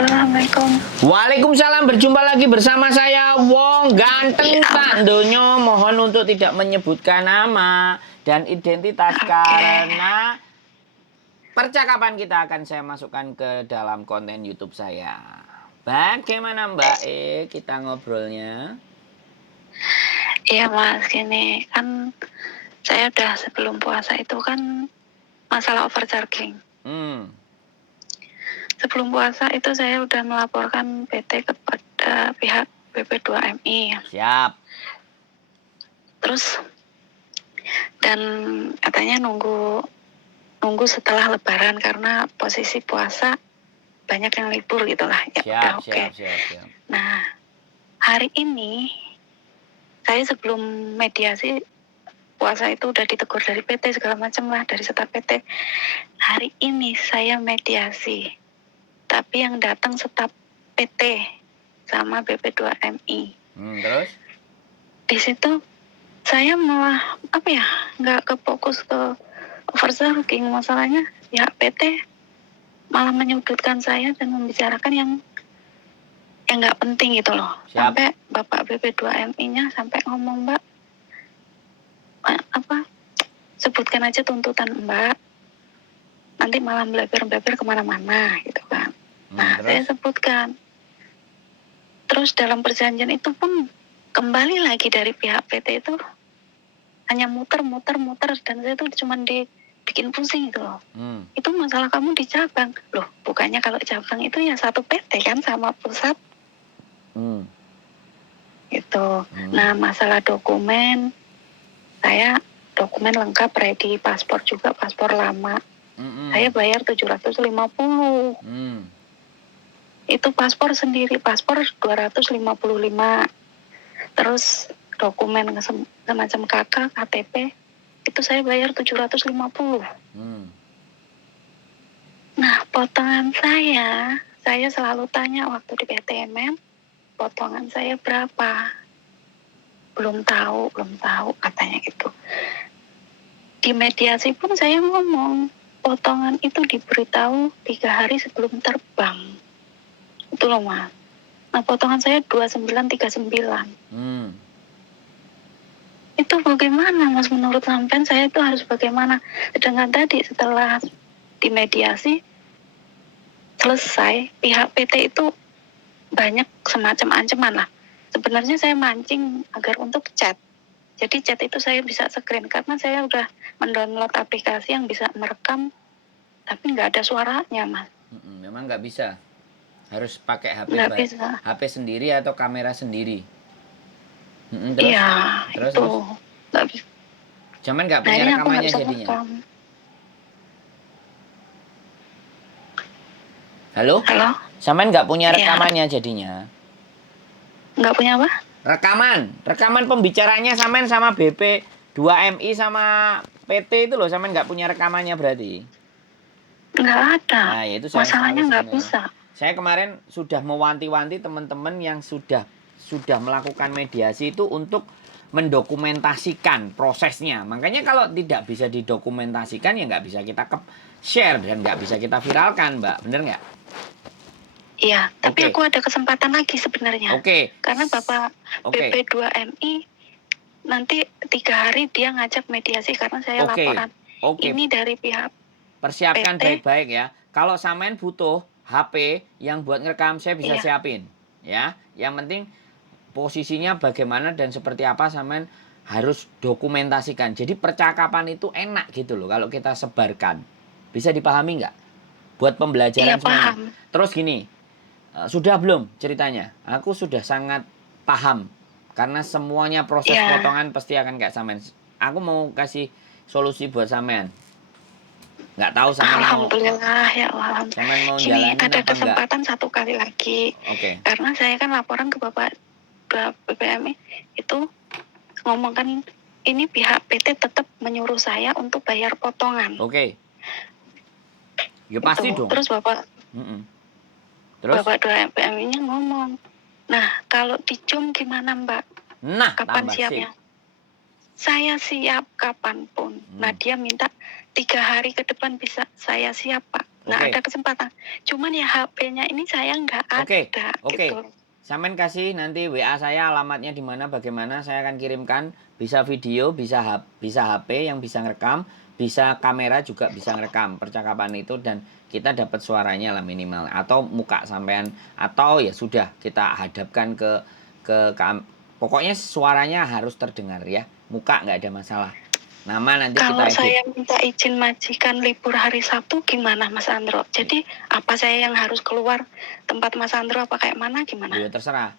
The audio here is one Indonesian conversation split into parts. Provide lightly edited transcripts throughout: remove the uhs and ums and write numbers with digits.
Assalamualaikum. Waalaikumsalam, berjumpa lagi bersama saya Wong Ganteng Tak Donyo. Mohon untuk tidak menyebutkan nama dan identitas karena percakapan kita akan saya masukkan ke dalam konten YouTube saya. Bagaimana Mbak kita ngobrolnya? Iya Mas, gini kan saya udah sebelum puasa itu kan masalah overcharging. Sebelum puasa itu saya udah melaporkan PT kepada pihak BP2MI. Siap. Terus dan katanya nunggu setelah Lebaran karena posisi puasa banyak yang libur gitulah. Ya udah oke. Siap. Nah, hari ini saya sebelum mediasi puasa itu udah ditegur dari PT segala macam lah, dari staf PT. Hari ini saya mediasi, tapi yang datang staf PT sama BP2MI. Terus? Di situ saya malah nggak kefokus ke overcharging. Masalahnya ya PT malah menyudutkan saya dan membicarakan yang nggak penting gitu loh. Siap. Sampai Bapak BP2MI-nya sampai ngomong, Mbak, sebutkan aja tuntutan Mbak, nanti malah belajar kemana-mana gitu kan. Nah, saya sebutkan. Terus dalam perjanjian itu pun kembali lagi dari pihak PT itu hanya muter dan saya tuh cuma dibikin pusing gitu loh. Itu masalah kamu di cabang. Loh, bukannya kalau cabang itu ya satu PT kan sama pusat. Gitu. Nah, masalah dokumen, saya dokumen lengkap, ready, paspor juga, paspor lama. Saya bayar 750. Itu paspor sendiri, paspor 255. Terus dokumen semacam KK, KTP, itu saya bayar 750. Nah, potongan saya selalu tanya waktu di PTMM, potongan saya berapa? Belum tahu katanya gitu. Di mediasi pun saya ngomong, potongan itu diberitahu 3 hari sebelum terbang. Itu loh Mas. Nah, potongan saya 2939. Itu bagaimana Mas menurut sampean, saya itu harus bagaimana? Sedangkan tadi setelah dimediasi selesai, pihak PT itu banyak semacam ancaman lah. Sebenarnya saya mancing agar untuk chat. Jadi chat itu saya bisa screen karena saya udah mendownload aplikasi yang bisa merekam tapi nggak ada suaranya Mas. Memang nggak bisa. Harus pakai HP HP sendiri atau kamera sendiri. Terus? Iya, terus itu nggak bisa. Cuman nggak punya rekamannya jadinya. Halo? Sampean nggak punya rekamannya jadinya? Nggak punya apa? Rekaman pembicaranya sampean sama BP2MI sama PT itu loh, sampean nggak punya rekamannya berarti? Nggak ada. Nah, ya itu masalahnya nggak bisa. Saya kemarin sudah mewanti-wanti teman-teman yang sudah melakukan mediasi itu untuk mendokumentasikan prosesnya. Makanya kalau tidak bisa didokumentasikan ya nggak bisa kita share dan nggak bisa kita viralkan, Mbak. Bener nggak? Iya, tapi aku ada kesempatan lagi sebenarnya. Karena Bapak BP2MI nanti 3 hari dia ngajak mediasi karena saya laporan. Ini dari pihak Persiapkan PT. baik-baik ya. Kalau sampean butuh HP yang buat ngerekam, saya bisa siapin. Ya, yang penting posisinya bagaimana dan seperti apa sampean harus dokumentasikan. Jadi percakapan itu enak gitu loh kalau kita sebarkan. Bisa dipahami nggak? Buat pembelajaran semuanya. Paham. Terus gini, sudah belum ceritanya? Aku sudah sangat paham. Karena semuanya proses potongan pasti akan kayak sampean. Aku mau kasih solusi buat sampean. Nggak tahu sampean mau. Alhamdulillah ya Allah. Ini ada kesempatan enggak? 1 kali lagi. Karena saya kan laporan ke Bapak BPMI itu ngomong kan ini pihak PT tetap menyuruh saya untuk bayar potongan. Ya pasti dong. Terus Bapak Bapak BPMI-nya ngomong, nah kalau di Zoom gimana Mbak? Nah, kapan siapnya? Saya siap kapanpun. Nah dia minta 3 hari ke depan bisa saya siap Pak. nggak Oke. ada kesempatan. Cuman ya HP-nya ini saya nggak Oke, ada oke. gitu. Sampean kasih nanti WA saya alamatnya di mana bagaimana saya akan kirimkan, bisa video, bisa HP yang bisa ngerekam, bisa kamera juga bisa ngerekam percakapan itu dan kita dapat suaranya lah minimal atau muka sampean atau ya sudah kita hadapkan pokoknya suaranya harus terdengar ya. Muka nggak ada masalah. Nama nanti Kalau kita edit. saya minta izin majikan libur hari Sabtu gimana Mas Andro? Jadi apa saya yang harus keluar tempat Mas Andro apa kayak mana gimana? Ya terserah.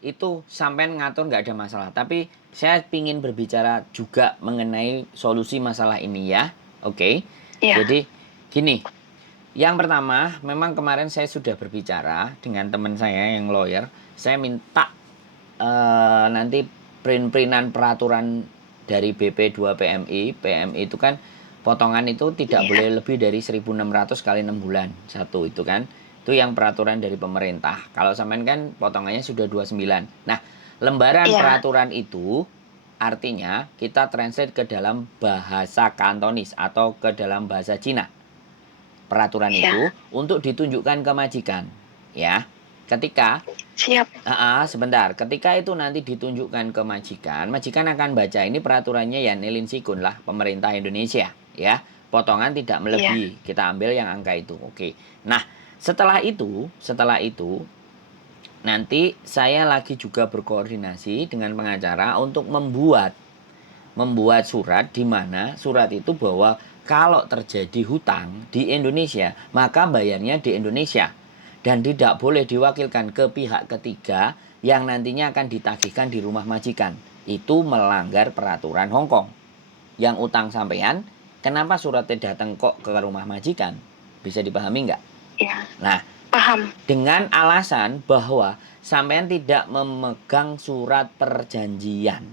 Itu sampean ngatur nggak ada masalah. Tapi saya ingin berbicara juga mengenai solusi masalah ini ya. Oke. Iya, Jadi gini, yang pertama memang kemarin saya sudah berbicara dengan teman saya yang lawyer. Saya minta nanti print-printan peraturan dari BP2 PMI. PMI itu kan potongan itu tidak iya, boleh lebih dari 1.600 kali 6 bulan. Satu itu kan. Itu yang peraturan dari pemerintah. Kalau sampean kan potongannya sudah 29. Nah, lembaran iya, peraturan itu artinya kita translate ke dalam bahasa Kantonis atau ke dalam bahasa Cina. Peraturan itu iya. untuk ditunjukkan ke majikan. Ya. Ketika Siap. sebentar. Ketika itu nanti ditunjukkan ke majikan, majikan akan baca ini peraturannya ya nilin sikun lah pemerintah Indonesia ya. Potongan tidak Iya. melebihi. Kita ambil yang angka itu. Oke. Nah, setelah itu nanti saya lagi juga berkoordinasi dengan pengacara untuk membuat surat di mana surat itu bahwa kalau terjadi hutang di Indonesia, maka bayarnya di Indonesia dan tidak boleh diwakilkan ke pihak ketiga yang nantinya akan ditagihkan di rumah majikan. Itu melanggar peraturan Hong Kong. Yang utang sampean, kenapa suratnya datang kok ke rumah majikan? Bisa dipahami nggak? Iya. Nah, Paham. dengan alasan bahwa sampean tidak memegang surat perjanjian.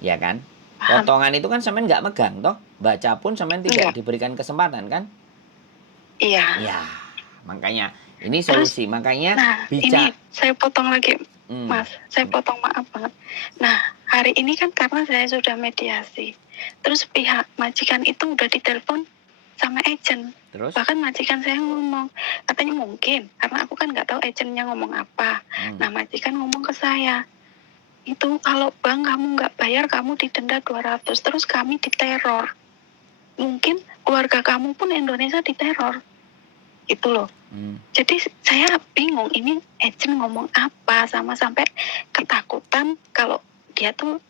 Ya kan? Paham. Potongan itu kan sampean nggak megang toh. Baca pun sampean tidak Enggak. diberikan kesempatan kan? Iya. Ya, makanya ini Terus, solusi. Makanya nah ini bicara. saya potong lagi, Hmm, Mas. Saya potong, maaf banget. Nah, hari ini kan karena saya sudah mediasi. Terus pihak majikan itu udah ditelepon sama agent. terus? Bahkan majikan saya ngomong, katanya mungkin, karena aku kan nggak tahu agentnya ngomong apa. Hmm. Nah, majikan ngomong ke saya, itu kalau bank kamu nggak bayar, kamu didenda 200. Terus kami diteror. Mungkin keluarga kamu pun Indonesia diteror. Itu loh. Jadi saya bingung ini agent ngomong apa sama sampai ketakutan kalau dia tuh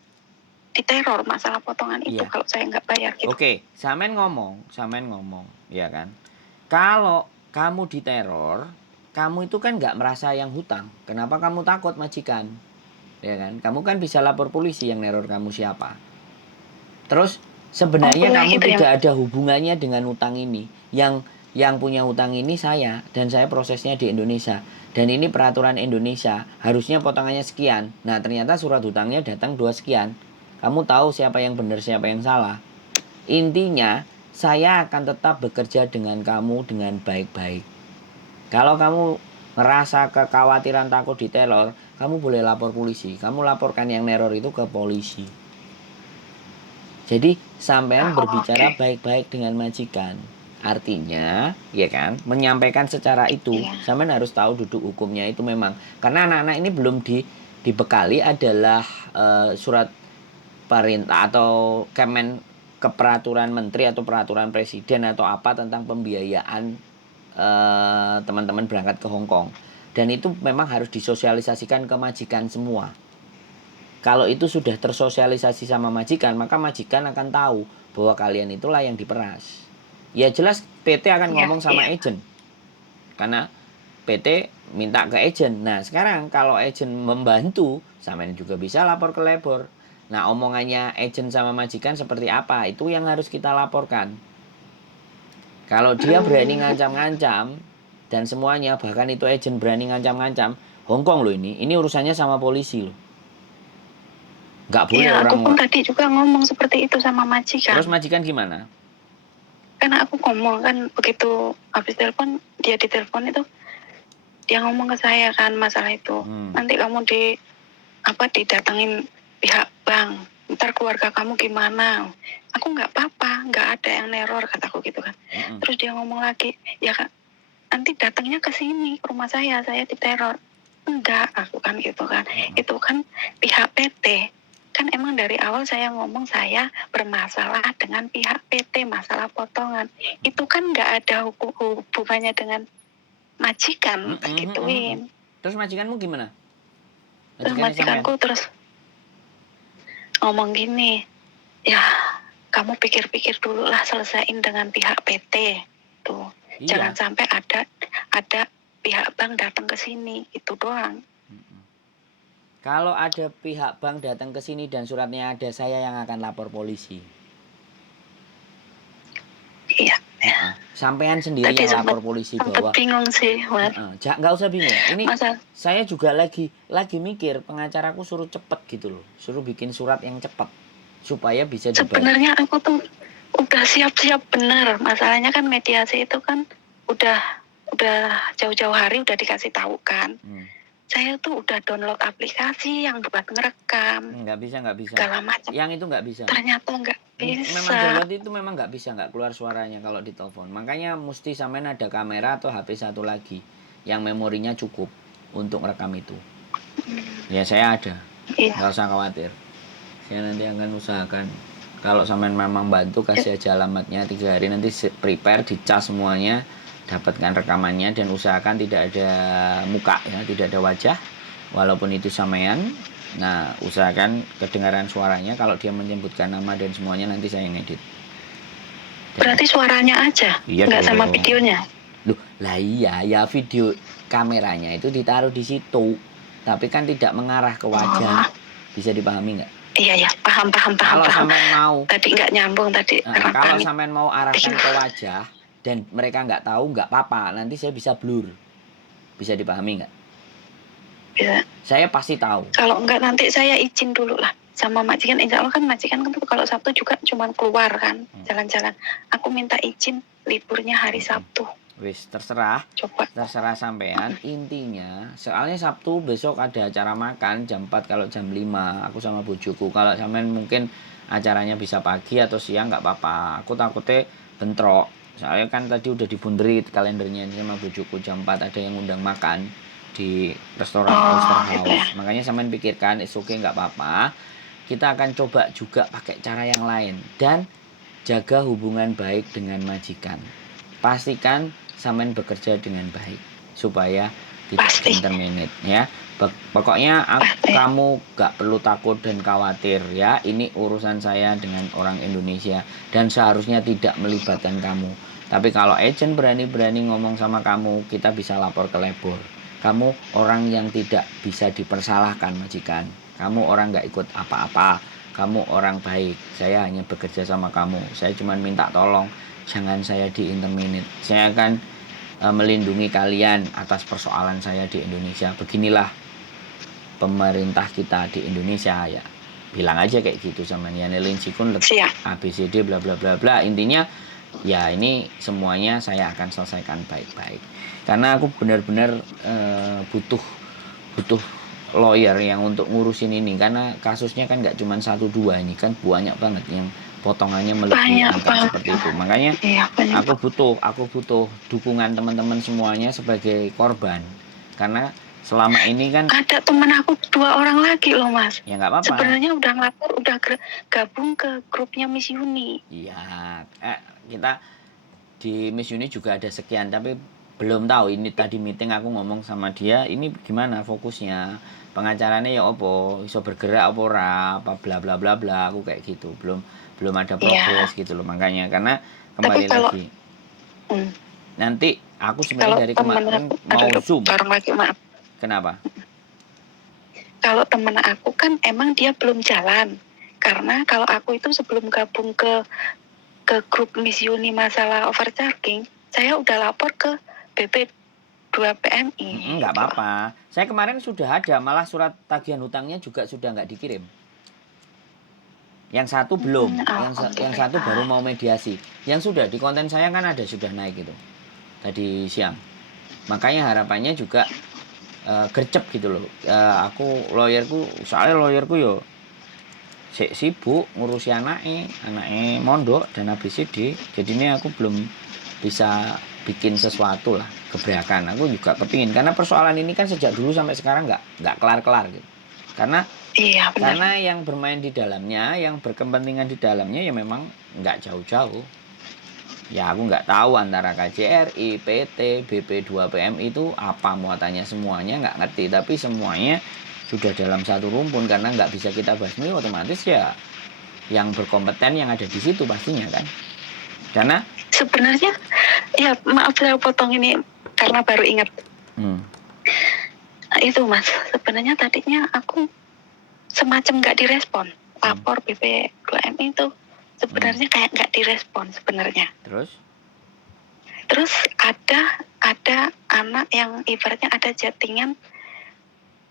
diteror masalah potongan itu Iya. kalau saya nggak bayar gitu. Oke, sampean ngomong, ya kan? Kalau kamu diteror, kamu itu kan nggak merasa yang hutang. Kenapa kamu takut majikan? Ya kan? Kamu kan bisa lapor polisi yang neror kamu siapa. Terus sebenarnya Boleh kamu gitu ya. tidak ada hubungannya dengan hutang ini. Yang punya hutang ini saya dan saya prosesnya di Indonesia. Dan ini peraturan Indonesia, harusnya potongannya sekian. Nah, ternyata surat hutangnya datang 2 sekian. Kamu tahu siapa yang benar, siapa yang salah. Intinya, saya akan tetap bekerja dengan kamu dengan baik-baik. Kalau kamu ngerasa kekhawatiran takut diteror, kamu boleh lapor polisi. Kamu laporkan yang neror itu ke polisi. Jadi sampean berbicara baik-baik dengan majikan. Artinya, ya kan, menyampaikan secara itu, Iya. sampean harus tahu duduk hukumnya itu memang. Karena anak-anak ini belum dibekali adalah surat perintah atau keperaturan menteri atau peraturan presiden atau apa tentang pembiayaan teman-teman berangkat ke Hong Kong. Dan itu memang harus disosialisasikan ke majikan semua. Kalau itu sudah tersosialisasi sama majikan, maka majikan akan tahu bahwa kalian itulah yang diperas. Ya jelas PT akan ngomong sama agent. Karena PT minta ke agent. Nah, sekarang kalau agent membantu, sampean juga bisa lapor ke labor. Nah, omongannya agent sama majikan seperti apa? Itu yang harus kita laporkan. Kalau dia berani ngancam-ngancam dan semuanya, bahkan itu agent berani ngancam-ngancam, Hongkong loh ini urusannya sama polisi loh. Nggak boleh Iya, aku pun orang. tadi juga ngomong seperti itu sama majikan. Terus majikan gimana? Karena aku ngomong kan begitu habis telepon, dia ditelepon itu, dia ngomong ke saya kan masalah itu. Nanti kamu didatengin pihak bank. ntar keluarga kamu gimana. Aku nggak apa-apa, nggak ada yang neror kataku gitu kan. Terus dia ngomong lagi, ya kan nanti datangnya ke sini ke rumah saya diteror. Enggak, aku kan gitu kan. Itu kan pihak PT. Kan emang dari awal saya ngomong saya bermasalah dengan pihak PT, masalah potongan. Itu kan nggak ada hubungannya dengan majikan, tak gituin. Terus majikanmu gimana? Terus Majikannya sampean? majikanku terus ngomong gini, ya kamu pikir-pikir dulu lah, selesaiin dengan pihak PT tuh. Iya. Jangan sampai ada pihak bank datang ke sini, itu doang. Kalau ada pihak bank datang ke sini dan suratnya ada, saya yang akan lapor polisi. Iya. Sampean sendiri Tadi yang lapor polisi bahwa bingung sih, Mat. nggak usah bingung. Ini Masa? saya juga lagi mikir, pengacaraku suruh cepet gitu loh, suruh bikin surat yang cepet supaya bisa dibaca. Sebenarnya aku tuh udah siap-siap benar. Masalahnya kan mediasi itu kan udah jauh-jauh hari udah dikasih tahu kan. Saya tuh udah download aplikasi yang buat ngerekam. Nggak bisa. Segala macam. Yang itu nggak bisa. Ternyata nggak bisa. Memang download itu memang nggak bisa, nggak keluar suaranya kalau ditelepon. Makanya mesti sampean ada kamera atau HP satu lagi yang memorinya cukup untuk merekam itu. Ya saya ada. Iya. Nggak usah khawatir. Saya nanti akan usahakan. Kalau sampean memang bantu, kasih aja alamatnya 3 hari, nanti prepare, dicas semuanya, dapatkan rekamannya, dan usahakan tidak ada muka ya, tidak ada wajah, walaupun itu sampean. Nah, usahakan kedengaran suaranya. Kalau dia menyebutkan nama dan semuanya, nanti saya ngedit. Berarti suaranya aja, iya, nggak sama videonya? Loh, lah iya, ya video kameranya itu ditaruh di situ, tapi kan tidak mengarah ke wajah. Bisa dipahami nggak? Iya, paham. Kalau sampean mau, tadi nggak nyambung tadi. kalau sampean mau arahkan ke wajah dan mereka nggak tahu, nggak apa-apa. Nanti saya bisa blur. Bisa dipahami nggak? Bisa. Saya pasti tahu. Kalau enggak nanti saya izin dulu lah sama majikan. Insya Allah kan majikan kan kalau Sabtu juga cuma keluar kan, jalan-jalan. Aku minta izin liburnya hari Sabtu. Wis, terserah. Coba. Terserah sampean. Intinya, soalnya Sabtu besok ada acara makan jam 4, kalau jam 5 aku sama bojoku. Kalau sampean mungkin acaranya bisa pagi atau siang nggak apa-apa. Aku takutnya bentrok. Soalnya kan tadi udah dibunderi kalendernya sama bojoku, jam 4 ada yang undang makan di restoran Oyster House. Gitu ya? Makanya sampean pikirkan, it's okay, nggak apa-apa. Kita akan coba juga pakai cara yang lain dan jaga hubungan baik dengan majikan. Pastikan sampean bekerja dengan baik supaya tidak interminate ya. Pokoknya kamu gak perlu takut dan khawatir ya. Ini urusan saya dengan orang Indonesia dan seharusnya tidak melibatkan kamu. Tapi kalau agent berani-berani ngomong sama kamu, kita bisa lapor ke labor. Kamu orang yang tidak bisa dipersalahkan majikan. Kamu orang gak ikut apa-apa. Kamu orang baik. Saya hanya bekerja sama kamu. Saya cuma minta tolong, jangan saya di-interminate. Saya akan melindungi kalian atas persoalan saya di Indonesia. Beginilah pemerintah kita di Indonesia ya. Bilang aja kayak gitu sama Nianelin Sikun ABCD bla bla bla bla. Intinya ya ini semuanya saya akan selesaikan baik-baik. Karena aku benar-benar butuh lawyer yang untuk ngurusin ini, karena kasusnya kan nggak cuma 1-2, ini kan banyak banget yang potongannya melebihi angka seperti itu. Makanya aku butuh dukungan teman-teman semuanya sebagai korban. Karena selama ini kan ada teman aku 2 orang lagi loh, Mas. Ya nggak apa-apa. Sebenarnya udah ngelapor, udah gabung ke grupnya Miss Uni. Iya, kita di Miss Uni juga ada sekian, tapi belum tahu. Ini tadi meeting aku ngomong sama dia, ini gimana fokusnya, pengacaranya ya opo, iso bergerak opo ora, apa bla bla bla bla, aku kayak gitu. Belum ada progres gitu loh. Makanya karena kembali lagi nanti aku sebenarnya dari kemarin mau zoom. Kenapa? Kalau temen aku kan emang dia belum jalan, karena kalau aku itu sebelum gabung ke grup Miss Uni masalah overcharging, saya udah lapor ke BP 2 PMI. Nggak apa-apa. Saya kemarin sudah ada, malah surat tagihan hutangnya juga sudah nggak dikirim. Yang satu belum, yang satu baru mau mediasi. Yang sudah di konten saya kan ada, sudah naik gitu tadi siang. Makanya harapannya juga gercep gitu loh. Aku lawyerku, soalnya lawyerku yo sibuk ngurusi anaknya mondok dan ABCD. Jadi ini aku belum bisa bikin sesuatu lah gebrakan. Aku juga kepingin, karena persoalan ini kan sejak dulu sampai sekarang nggak kelar gitu. Karena Iya, benar. karena yang bermain di dalamnya, yang berkepentingan di dalamnya ya memang nggak jauh-jauh. Ya aku nggak tahu antara KJRI, PT, BP2 PMI itu apa muatannya, semuanya nggak ngerti. Tapi semuanya sudah dalam satu rumpun, karena nggak bisa kita basmi, otomatis ya yang berkompeten yang ada di situ pastinya kan. Karena Sebenarnya, ya maaf saya potong ini karena baru ingat. Itu Mas, sebenarnya tadinya aku semacam nggak direspon. Lapor BP2MI itu sebenarnya kayak nggak direspon sebenarnya. Terus ada anak yang ibaratnya ada chattingan,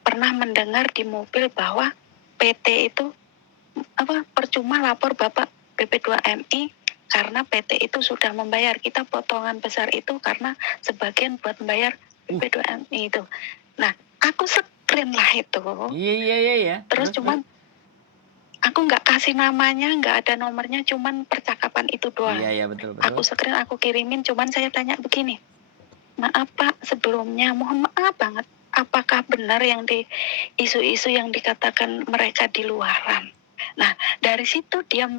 pernah mendengar di mobil bahwa PT itu percuma lapor Bapak BP2MI karena PT itu sudah membayar, kita potongan besar itu karena sebagian buat membayar BP2MI itu. Nah, aku screen lah itu. Iya. Terus cuman aku nggak kasih namanya, nggak ada nomornya, cuman percakapan itu doang. Iya betul. Aku screen, aku kirimin, cuman saya tanya begini, maaf Pak, sebelumnya mohon maaf banget, apakah benar yang di isu-isu yang dikatakan mereka di luaran? Nah, dari situ dia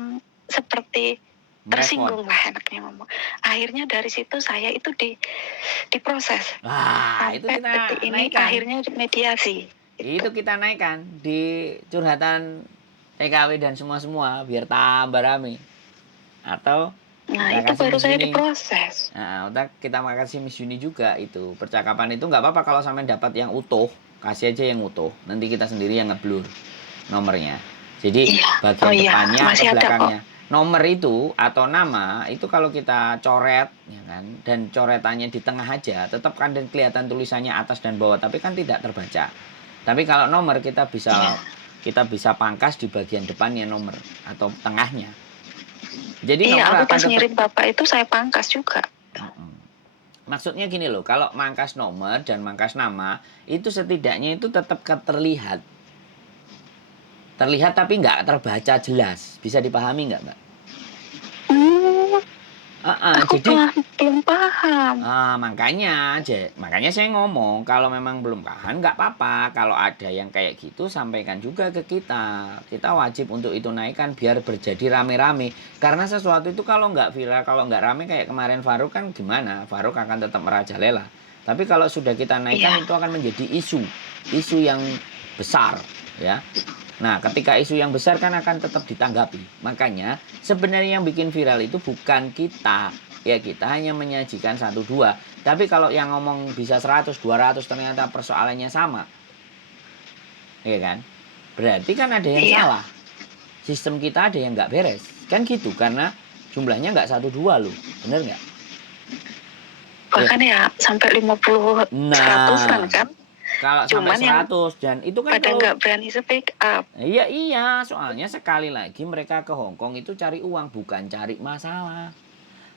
seperti tersinggung lah enaknya ngomong. Akhirnya dari situ saya itu diproses. Itu sampai kita detik ini naikkan. akhirnya mediasi. Itu kita naikkan di curhatan TKW dan semua biar tambah rame. Atau Itu baru saya diproses. Kita kasih Miss Yuni juga itu. Percakapan itu nggak apa-apa kalau sampai dapat yang utuh, kasih aja yang utuh. Nanti kita sendiri yang ngeblur nomornya. Jadi bagian depannya atau belakangnya. Nomor itu atau nama itu kalau kita coret ya kan, dan coretannya di tengah aja, tetap kan dan kelihatan tulisannya atas dan bawah, tapi kan tidak terbaca. Tapi kalau nomor kita bisa pangkas di bagian depannya nomor atau tengahnya. Jadi aku pas ngirim Bapak itu saya pangkas juga. Maksudnya gini loh, kalau mangkas nomor dan mangkas nama itu setidaknya itu tetap terlihat tapi nggak terbaca jelas. Bisa dipahami nggak, Mbak? Aku jadi belum paham. Makanya saya ngomong, kalau memang belum paham nggak apa-apa. Kalau ada yang kayak gitu sampaikan juga ke kita. Kita wajib untuk itu naikkan biar berjadi rame-rame. Karena sesuatu itu kalau nggak viral, kalau nggak rame kayak kemarin Faruk kan gimana? Faruk akan tetap merajalela. Tapi kalau sudah kita naikkan itu akan menjadi isu yang besar, ya. Nah, ketika isu yang besar kan akan tetap ditanggapi. Makanya sebenarnya yang bikin viral itu bukan kita. Ya, kita hanya menyajikan 1-2. Tapi kalau yang ngomong bisa 100, 200 ternyata persoalannya sama. Ya kan? Berarti kan ada yang salah. Sistem kita ada yang nggak beres. Kan gitu, karena jumlahnya nggak 1-2 loh. Bener nggak? Bahkan ya sampai 50, 100 kan? Kalau sampai 100 dan itu kan pada nggak berani speak up. Iya, soalnya sekali lagi mereka ke Hong Kong itu cari uang, bukan cari masalah.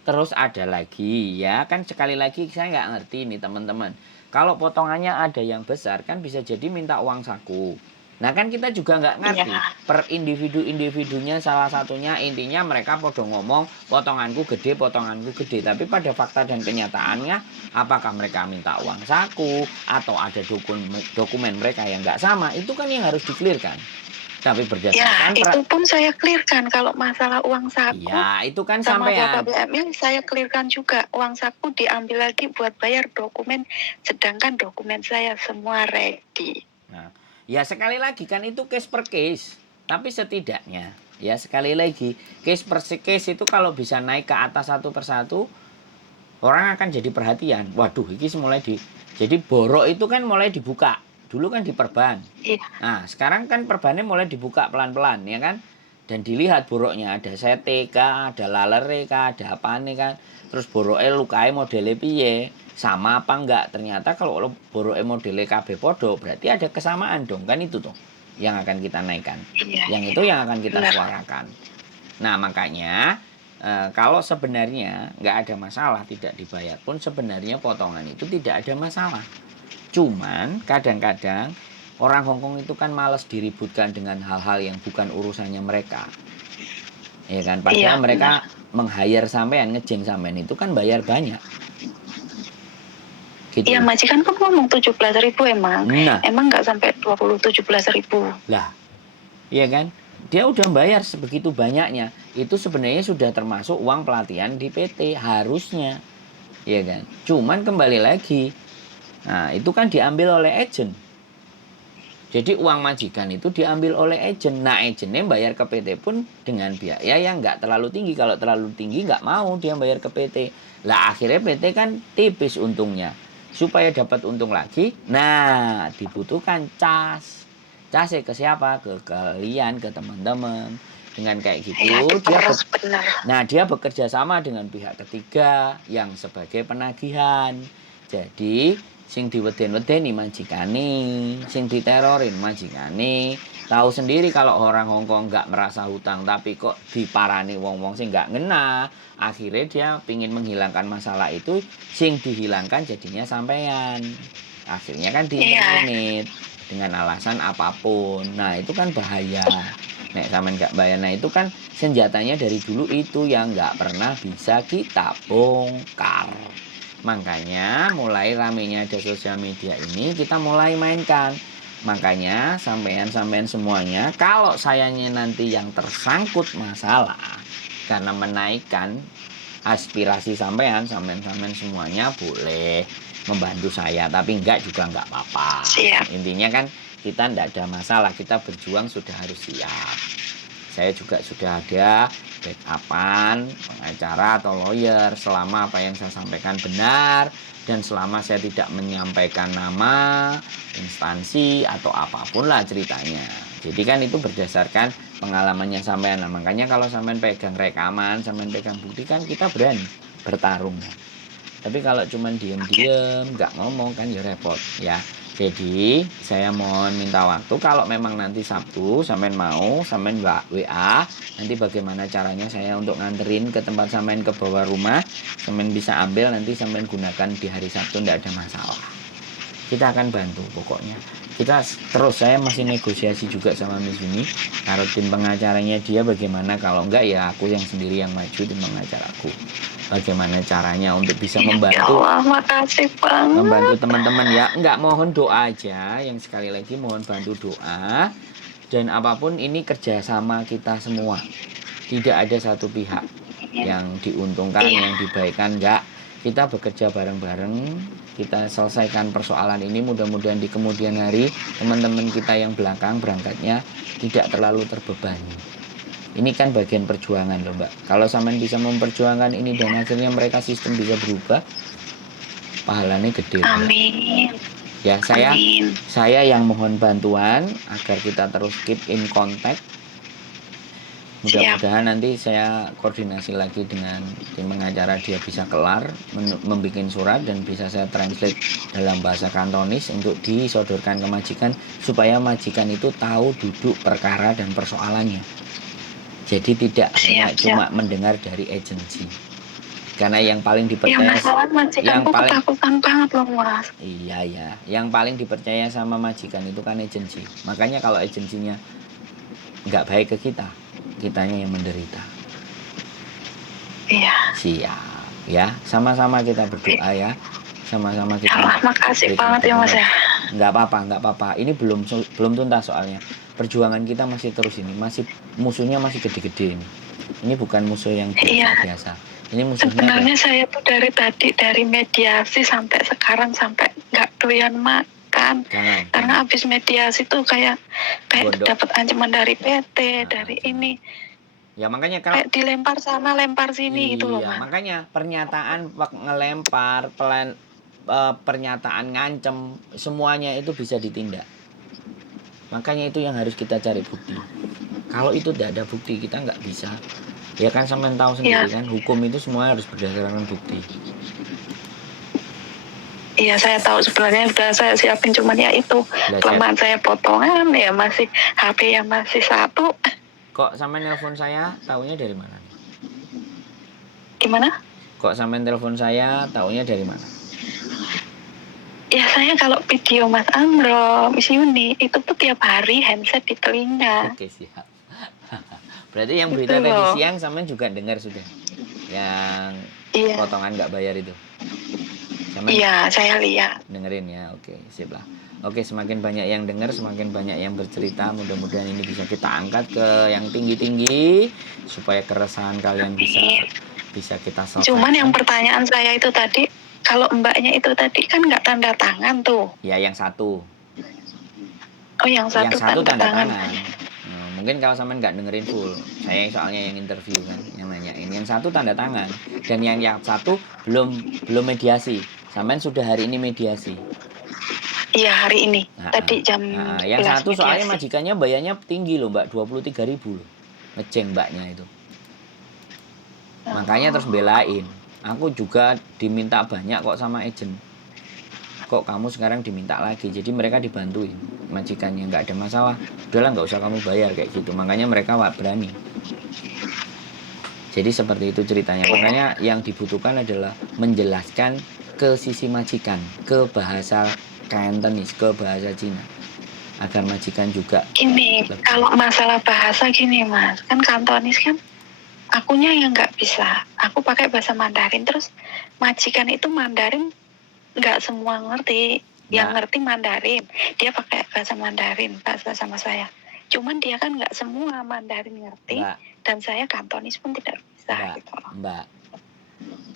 Terus ada lagi, ya kan, sekali lagi saya nggak ngerti nih teman-teman. Kalau potongannya ada yang besar kan bisa jadi minta uang saku. Nah kan kita juga nggak ngerti per individu-individunya, salah satunya intinya mereka podo ngomong potonganku gede. Tapi pada fakta dan kenyataannya apakah mereka minta uang saku atau ada dokumen mereka yang nggak sama, itu kan yang harus dikelirkan. Tapi berdasarkan itu pun saya clearkan kalau masalah uang saku. Ya, itu kan sama sampean. Bapak BMI saya clearkan juga, uang saku diambil lagi buat bayar dokumen, sedangkan dokumen saya semua ready. Nah, ya sekali lagi kan itu case per case. Tapi setidaknya ya sekali lagi case per case itu kalau bisa naik ke atas satu persatu, orang akan jadi perhatian. Waduh, ini mulai jadi borok itu kan mulai dibuka. Dulu kan diperban. Nah, sekarang kan perbannya mulai dibuka pelan-pelan, ya kan? Dan dilihat boroknya, ada sete kah, ada lalere kah, ada apa nih kan? Terus boroknya lukai modelnya piye? Sama apa enggak? Ternyata kalau boroknya modelnya KB podo, berarti ada kesamaan dong, kan itu tuh yang akan kita naikkan. Yang itu yang akan kita suarakan. Nah, makanya kalau sebenarnya nggak ada masalah tidak dibayar pun sebenarnya potongan itu tidak ada masalah. Cuman kadang-kadang Orang Hongkong itu kan males diributkan dengan hal-hal yang bukan urusannya mereka. Ya kan, padahal Iya, mereka benar. meng-hire sampean, ngejeng sampean itu kan bayar banyak. Iya, Gitu. majikan kan ngomong 17.000 emang. Nah, Emang nggak sampai 17.000. lah, iya kan? Dia udah bayar sebegitu banyaknya. Itu sebenarnya sudah termasuk uang pelatihan di PT harusnya. Iya kan? Cuman kembali lagi. Nah, itu kan diambil oleh agent. Jadi uang majikan itu diambil oleh agent. Nah, agentnya bayar ke PT pun dengan biaya yang nggak terlalu tinggi. Kalau terlalu tinggi nggak mau dia bayar ke PT. Lah akhirnya PT kan tipis untungnya. Supaya dapat untung lagi, nah dibutuhkan cas. Casnya ke siapa? Ke kalian, ke teman-teman. Dengan kayak Iya, gitu, diperas benar. dia bekerja sama dengan pihak ketiga yang sebagai penagihan. Jadi sing diweden-wedeni majikane, sing diterorin majikane. Tahu sendiri kalau orang Hongkong nggak merasa hutang tapi kok diparani wong-wong sing nggak ngena. Akhirnya dia pingin menghilangkan masalah itu, sing dihilangkan jadinya sampean. Akhirnya kan Iya, diinit dengan alasan apapun. Nah itu kan bahaya. Nek sampean nggak bayar, nah itu kan senjatanya dari dulu itu yang nggak pernah bisa kita bongkar. Makanya mulai ramenya ada sosial media ini kita mulai mainkan. Makanya sampean-sampean semuanya, kalau sayanya nanti yang tersangkut masalah karena menaikkan aspirasi sampean semuanya boleh membantu saya, tapi enggak juga enggak apa-apa. siap. Intinya kan kita enggak ada masalah, kita berjuang sudah harus siap. Saya juga sudah ada backupan pengacara atau lawyer selama apa yang saya sampaikan benar dan selama saya tidak menyampaikan nama instansi atau apapun lah ceritanya. Jadi kan itu berdasarkan pengalamannya sampean. Nah, makanya kalau sampean pegang rekaman, sampean pegang bukti kan kita berani bertarung. Tapi kalau cuman diem-diem, nggak ngomong kan ya repot ya. Jadi saya mohon minta waktu kalau memang nanti Sabtu sampean mau, sampean WA, nanti bagaimana caranya saya untuk nganterin ke tempat sampean ke bawah rumah, sampean bisa ambil nanti sampean gunakan di hari Sabtu, nggak ada masalah. Kita akan bantu pokoknya. Terus saya masih negosiasi juga sama Miss Yuni, taruh tim pengacaranya dia bagaimana, kalau enggak ya aku yang sendiri yang maju tim pengacaraku. Bagaimana caranya untuk bisa Ya membantu Allah, makasih banget. teman-teman ya. Enggak, mohon doa aja, yang sekali lagi mohon bantu doa. Dan apapun ini kerjasama kita semua, tidak ada satu pihak yang diuntungkan, Iya, yang dibaikan, enggak. Kita bekerja bareng-bareng, kita selesaikan persoalan ini, mudah-mudahan di kemudian hari teman-teman kita yang belakang berangkatnya tidak terlalu terbebani. Ini kan bagian perjuangan loh Mbak. Kalau sampean bisa memperjuangkan ini dan akhirnya mereka sistem bisa berubah, pahalanya gede loh Mbak. amin. Ya, Amin. saya yang mohon bantuan agar kita terus keep in contact. Siap. Mudah-mudahan nanti saya koordinasi lagi dengan tim pengacara, dia bisa kelar membuat surat dan bisa saya translate dalam bahasa Kantonis untuk disodorkan ke majikan supaya majikan itu tahu duduk perkara dan persoalannya. Jadi tidak hanya Siap, siap. cuma mendengar dari agensi. Karena yang paling Ya dipercaya, masalah yang majikanku paling ketakutan banget loh, Mas. iya ya, yang paling dipercaya sama majikan itu kan agensi. Makanya kalau agensinya nggak baik ke kita, kitanya yang menderita. Iya. Siap ya, sama-sama kita berdoa ya, sama-sama Ya Allah, kita makasih berikan banget ya Mas dukungan. ya. Nggak apa-apa. Ini belum tuntas soalnya. Perjuangan kita masih terus ini, musuhnya masih gede-gede ini. Ini bukan musuh yang Iya. biasa-biasa. Ini musuhnya Sebenarnya saya tuh dari tadi, dari mediasi sampai sekarang sampai nggak doyan makan. Jangan. Karena habis mediasi tuh kayak Gondok. dapat ancaman dari PT, dari jangan. ini. Ya makanya kalau Kayak dilempar sana, lempar sini gitu loh, iya, Mas. makanya pernyataan ngelempar, pernyataan ngancem, semuanya itu bisa ditindak. Makanya itu yang harus kita cari bukti. Kalau itu tidak ada bukti, kita nggak bisa. Ya kan, sampean tahu sendiri kan, hukum itu semua harus berdasarkan bukti. Iya, saya tahu sebenarnya udah saya siapin, cuman ya itu kelemahan saya potongan ya, masih HP yang masih satu. Kok sampean nelpon saya, taunya dari mana? Gimana? Kok sampean telepon saya, taunya dari mana? Ya saya kalau video Mas Amro, Miss Yuni, itu tuh tiap hari handset di telinga. Oke, siap. Berarti yang Gitu berita tadi loh. siang sampean juga dengar sudah. Yang Iya, potongan nggak bayar itu. Sampean iya saya lihat. dengerin ya. Oke, sip lah. Oke, semakin banyak yang dengar, semakin banyak yang bercerita. Mudah-mudahan ini bisa kita angkat ke yang tinggi-tinggi supaya keresahan kalian bisa kita Cuman yang selesaikan. pertanyaan saya itu tadi, kalau mbaknya itu tadi kan nggak tanda tangan tuh. Ya, yang satu. Oh, yang Yang satu satu tanda tanda tangan. tangan. Nah, mungkin kalau sampean nggak dengerin full, saya soalnya yang interview kan, yang nanyain. Yang satu tanda tangan dan yang satu belum mediasi. Sampean sudah hari ini mediasi. Iya, hari ini. Nah, Tadi jam yang 11 satu soalnya mediasi. majikannya bayarnya tinggi loh Mbak, 23.000 loh. Ngeceng Mbaknya itu. Makanya terus belain. Aku juga diminta banyak kok sama agent. Kok kamu sekarang diminta lagi? Jadi mereka dibantuin majikannya, nggak ada masalah. Udahlah nggak usah kamu bayar kayak gitu. Makanya mereka berani. Jadi seperti itu ceritanya. Makanya yang dibutuhkan adalah menjelaskan ke sisi majikan, ke bahasa Cantonese, ke bahasa Cina. Agar majikan juga Gini, lebih. kalau masalah bahasa gini Mas, kan Kantonis kan akunya yang nggak bisa. Aku pakai bahasa Mandarin, terus majikan itu Mandarin nggak semua ngerti. Yang Mbak, ngerti Mandarin, dia pakai bahasa Mandarin, bahasa sama saya. Cuman dia kan nggak semua Mandarin ngerti, Mbak, dan saya Kantonis pun tidak bisa Mbak, gitu loh. Mbak.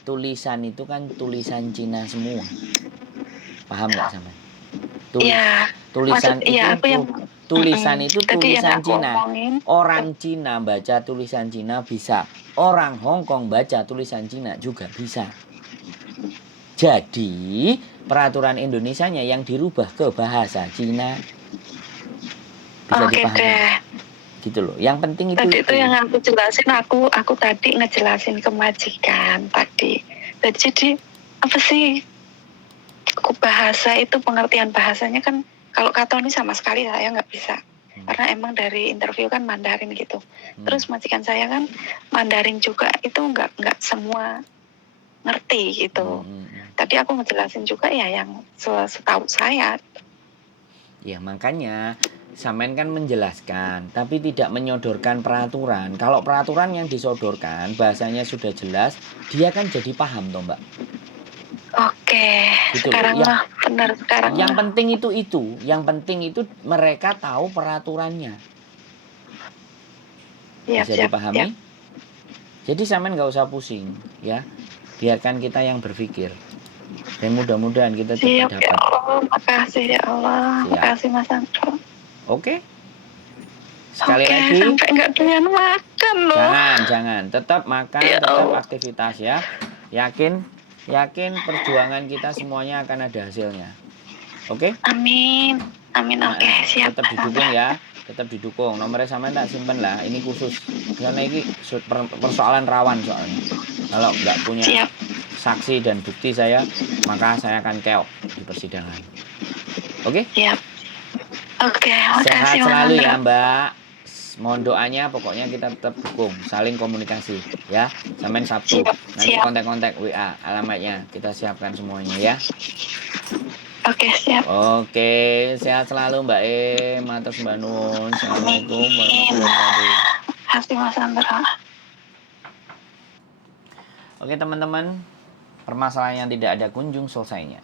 Tulisan itu kan tulisan Cina semua. Paham nggak sampai? Iya, Tulisan itu iya aku yang tulisan itu tadi yang tulisan aku Cina. omongin. Orang Cina baca tulisan Cina bisa. Orang Hong Kong baca tulisan Cina juga bisa. Jadi peraturan Indonesianya yang dirubah ke bahasa Cina bisa Oke dipahami, deh. gitu loh. Yang penting Tadi itu itu. yang aku jelasin, aku tadi ngejelasin ke majikan tadi. Jadi apa sih bahasa itu, pengertian bahasanya kan kalau Katoni sama sekali saya nggak bisa. Karena emang dari interview kan Mandarin gitu. Terus majikan saya kan Mandarin juga, itu nggak semua ngerti gitu. Tadi aku ngejelasin juga ya yang setahu saya. Ya makanya Samen kan menjelaskan, tapi tidak menyodorkan peraturan. Kalau peraturan yang disodorkan, bahasanya sudah jelas, dia kan jadi paham toh Mbak. Oke, Gitu loh. sekarang lah, benar sekarang Yang lah. penting yang penting itu mereka tahu peraturannya. Bisa Siap. dipahami? Jadi Samen nggak usah pusing, ya. Biarkan kita yang berpikir. Dan mudah-mudahan kita cepat Siap ya dapat. Allah, makasih ya Allah, Siap. makasih Mas Andro. Oke? Sekali Oke, lagi. sampai nggak doyan makan loh. Jangan. Tetap makan, Ya tetap Allah. aktivitas ya. Yakin perjuangan kita semuanya akan ada hasilnya. Oke? Amin, oke, siap Tetap Mas Andro. didukung ya. Tetap didukung. Nomornya Samen tak simpen lah. Ini khusus. Karena ini persoalan rawan soalnya. Kalau nggak punya Siap. saksi dan bukti saya, maka saya akan keok di persidangan. Oke? Siap. Oke, Sehat makasih Mas selalu Andro. ya Mbak. Mohon doanya, pokoknya kita tetap dukung, saling komunikasi ya. Sampai Sabtu. Nanti Siap. kontak-kontak WA alamatnya, kita siapkan semuanya ya. Oke, siap. Oke, sehat selalu Mbak Matur Mbak Nun. Assalamualaikum warahmatullahi wabarakatuh. Makasih Mas Andro. Oke teman-teman, permasalahan yang tidak ada kunjung selesainya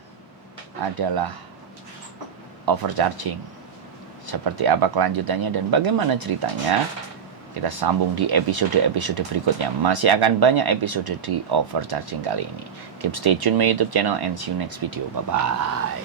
adalah overcharging. Seperti apa kelanjutannya dan bagaimana ceritanya, kita sambung di episode-episode berikutnya. Masih akan banyak episode di overcharging kali ini. Keep stay tune my YouTube channel and see you next video. Bye bye.